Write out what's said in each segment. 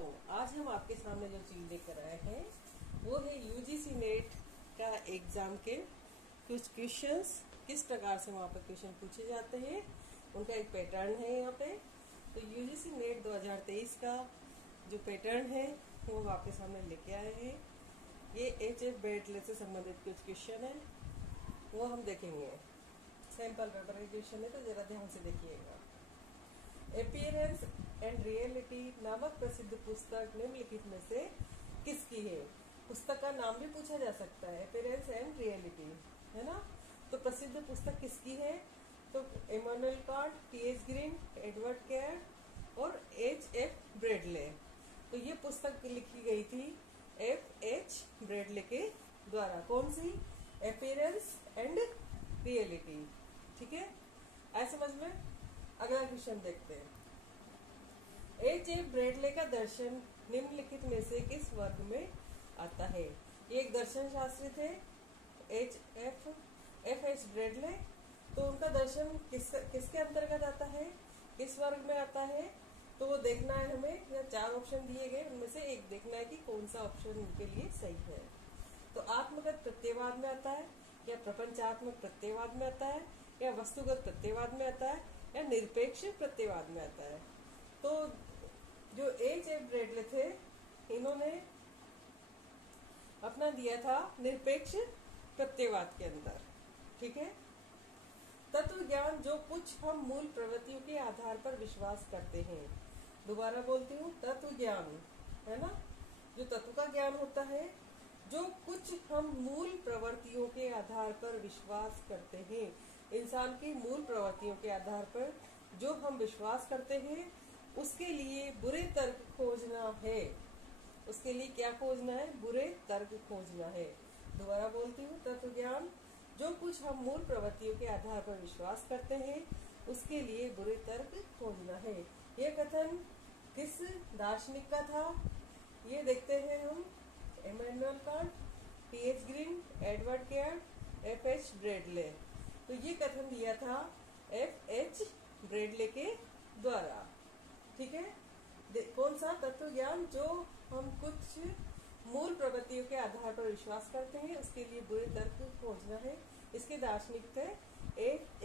आज हम आपके सामने जो चीज लेकर आए हैं वो है यूजीसी नेट का एग्जाम के कुछ क्वेश्चंस, किस प्रकार से वहाँ पर क्वेश्चन पूछे जाते हैं, उनका एक पैटर्न है यहाँ पे। तो यूजीसी नेट 2023 का जो पैटर्न है वो आपके सामने लेके आए हैं। ये HF ब्रेडले से संबंधित कुछ क्वेश्चन है, वो हम देखेंगे। सैंपल पेपर के क्वेश्चन है, तो जरा ध्यान से देखिएगा। अपीयरेंस एंड रियलिटी नामक प्रसिद्ध पुस्तक निम्नलिखित में से किसकी है? पुस्तक का नाम भी पूछा जा सकता है, अपीयरेंस एंड रियलिटी, है ना। तो प्रसिद्ध पुस्तक किसकी है? तो Immanuel Kant, T.H. Green, Edward care और H.F. ब्रेडले। तो ये पुस्तक लिखी गई थी F.H. ब्रेडले के द्वारा। कौन सी? Appearance and reality. ठीक है, आए समझ में। अगला क्वेश्चन देखते हैं। H.F. ब्रेडले का दर्शन निम्नलिखित में से किस वर्ग में आता है? ये एक दर्शन शास्त्री थे F.H. ब्रेडले। तो उनका दर्शन किसके अंतर्गत आता है, किस वर्ग में आता है? तो वो देखना है हमें। या 4 ऑप्शन दिए गए, उनमें से एक देखना है कि कौन सा ऑप्शन उनके लिए सही है। तो आत्मगत प्रत्ययवाद में आता है, या प्रपंचात्मक प्रत्ययवाद में आता है, या वस्तुगत प्रत्ययवाद में आता है, या निरपेक्ष प्रत्ययवाद में आता है। तो जो H.F. ब्रेडले थे, इन्होंने अपना दिया था निरपेक्ष प्रत्ययवाद के अंदर। ठीक है। तत्व ज्ञान जो कुछ हम मूल प्रवृत्तियों के आधार पर विश्वास करते हैं। दोबारा बोलती हूँ, तत्व ज्ञान, है ना। जो तत्व का ज्ञान होता है, जो कुछ हम मूल प्रवृत्तियों के आधार पर विश्वास करते हैं। इंसान की मूल प्रवृत्तियों के आधार पर जो हम विश्वास करते हैं, उसके लिए बुरे तर्क खोजना है। उसके लिए क्या खोजना है? बुरे तर्क खोजना है। दोबारा बोलती हूँ, तत्व ज्ञान जो कुछ हम मूल प्रवृत्तियों के आधार पर विश्वास करते हैं, उसके लिए बुरे तर्क खोजना है। यह कथन किस दार्शनिक का था? ये देखते हैं हम। Immanuel Kant, T.H. Green, Edward care, F.H. Bradley. तो ये कथन दिया था F.H. ब्रेडले के द्वारा। ठीक है। कौन सा? तत्व ज्ञान जो हम कुछ मूल प्रवृत्तियों के आधार पर विश्वास करते हैं, उसके लिए बुरे तर्क खोजना है। इसके दार्शनिक थे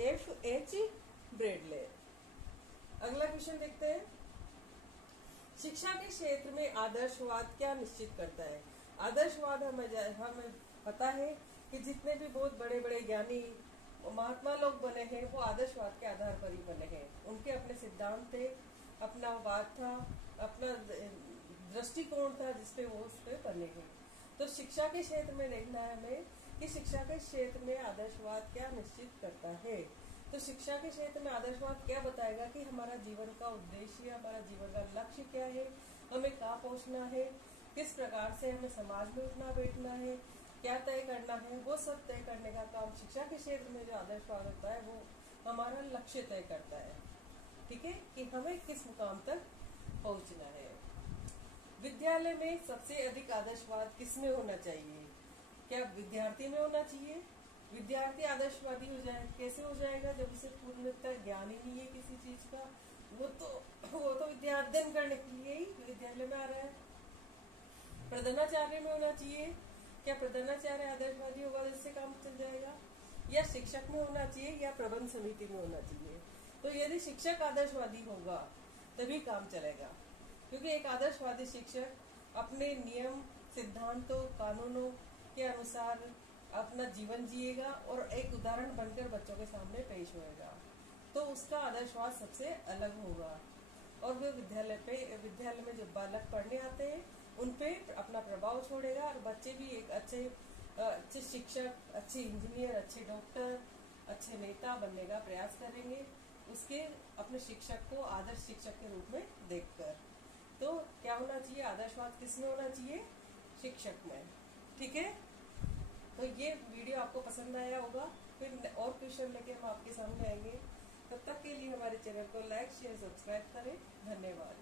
F.H. ब्रेडले। अगला क्वेश्चन देखते हैं। शिक्षा के क्षेत्र में आदर्शवाद क्या निश्चित करता है? आदर्शवाद हमें पता है कि जितने भी बहुत बड़े बड़े ज्ञानी महात्मा लोग बने हैं, वो आदर्शवाद के आधार पर ही बने हैं। उनके अपने सिद्धांत थे, अपना वाद था, अपना दृष्टिकोण था, जिसपे वो उस पे बने हैं। तो शिक्षा के क्षेत्र में देखना है हमें कि शिक्षा के क्षेत्र में आदर्शवाद क्या निश्चित करता है। तो शिक्षा के क्षेत्र में आदर्शवाद क्या बताएगा कि हमारा जीवन का उद्देश्य, हमारा जीवन का लक्ष्य क्या है, हमें कहाँ पहुँचना है, किस प्रकार से हमें समाज में उठना बैठना है, क्या तय करना है। वो सब तय करने का काम शिक्षा के क्षेत्र में जो आदर्शवाद होता है, वो हमारा लक्ष्य तय करता है। ठीक है, कि हमें किस मुकाम तक पहुंचना है। विद्यालय में सबसे अधिक आदर्शवाद किसमें होना चाहिए? क्या विद्यार्थी में होना चाहिए? विद्यार्थी आदर्शवादी हो जाए, कैसे हो जाएगा? जब उसे पूर्णतः ज्ञान ही नहीं है किसी चीज का। वो तो विद्या अध्ययन करने के लिए ही विद्यालय में आ रहा है। प्रधानाचार्य में होना चाहिए। क्या प्रधानाचार्य आदर्शवादी होगा, इससे काम चल जाएगा? या शिक्षक में होना चाहिए, या प्रबंध समिति में होना चाहिए? तो यदि शिक्षक आदर्शवादी होगा तभी काम चलेगा, क्योंकि एक आदर्शवादी शिक्षक अपने नियम, सिद्धांतों, कानूनों के अनुसार अपना जीवन जिएगा और एक उदाहरण बनकर बच्चों के सामने पेश होएगा। तो उसका आदर्शवाद सबसे अलग होगा। और वो विद्यालय में जो बालक पढ़ने आते हैं, उनपे अपना प्रभाव छोड़ेगा, और बच्चे भी एक अच्छे शिक्षक, अच्छे इंजीनियर, अच्छे डॉक्टर, अच्छे नेता बनने का प्रयास करेंगे, उसके अपने शिक्षक को आदर्श शिक्षक के रूप में देखकर। तो क्या होना चाहिए? आदर्शवाद किसमें होना चाहिए? शिक्षक में। ठीक है। तो ये वीडियो आपको पसंद आया होगा। फिर और क्वेश्चन लेके हम आपके सामने आएंगे। तब तक के लिए हमारे चैनल को लाइक, शेयर, सब्सक्राइब करें। धन्यवाद।